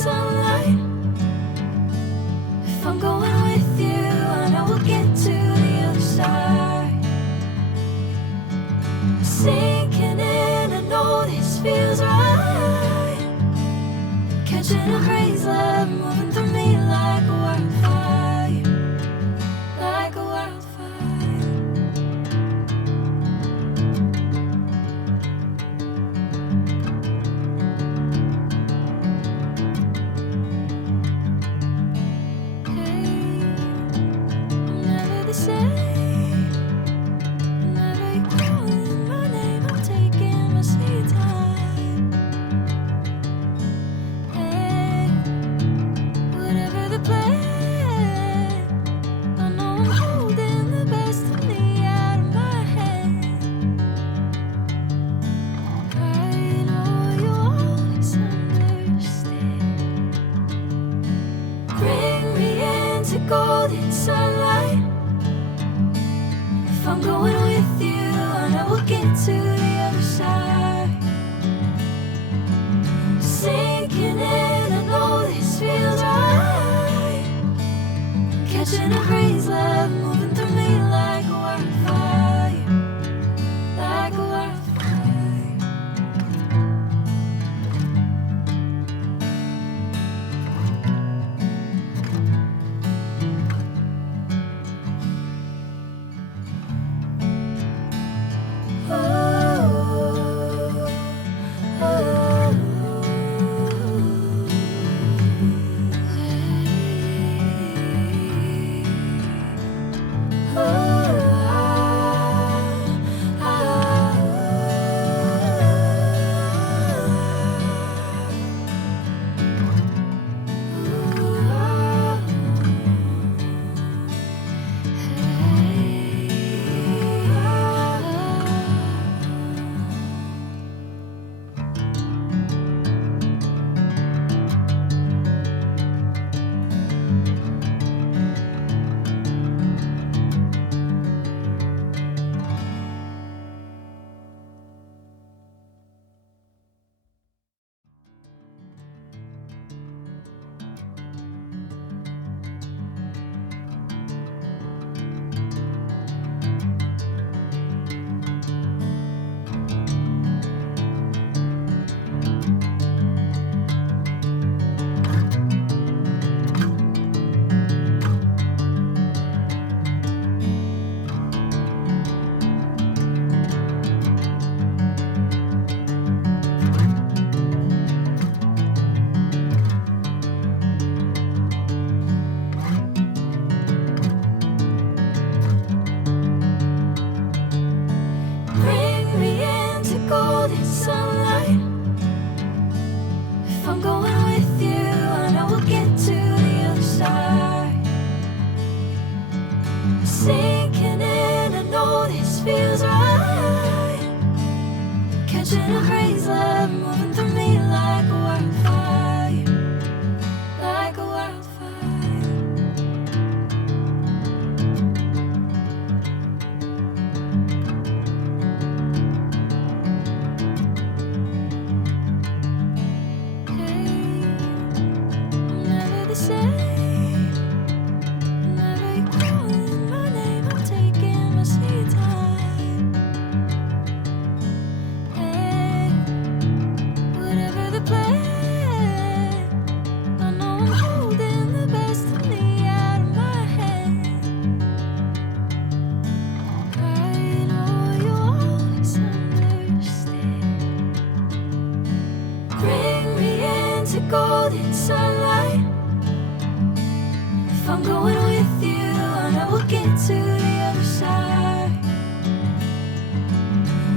sunlight. If I'm going with you, I know we'll get to the other side. Sinking in, I know this feels right. Catching a crazy love moving through me like a wildfire, like a wildfire. Hey, I'm never the same. Whenever you're calling my name, I'm taking my sweet time. Hey, whatever the plan, I know I'm holding the best of me out of my hand. I know you'll always understand. Bring me into golden sunlight. If I'm going with you, I know we'll get to the other side. Sinking in, I know this feels right. Catching a crazy love moving through me like a wildfire, like a wildfire. Bring me into golden sunlight. If I'm going with you, I know we'll get to the other side. Sinking in, I know this feels right. Catching a crazy love moving through me like a wildfire, like a wildfire. Hey, I'm never the same. Whenever you're calling my name, I'm taking my sweet time. Hey, whatever the plan, I know I'm holding the best of me out of my hand. I know you'll always understand. Bring me into golden sunlight. If I'm going with you, I know we'll get to the other side.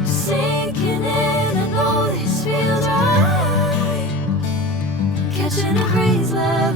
Sinking in, I know this feels right. Catching a crazy love.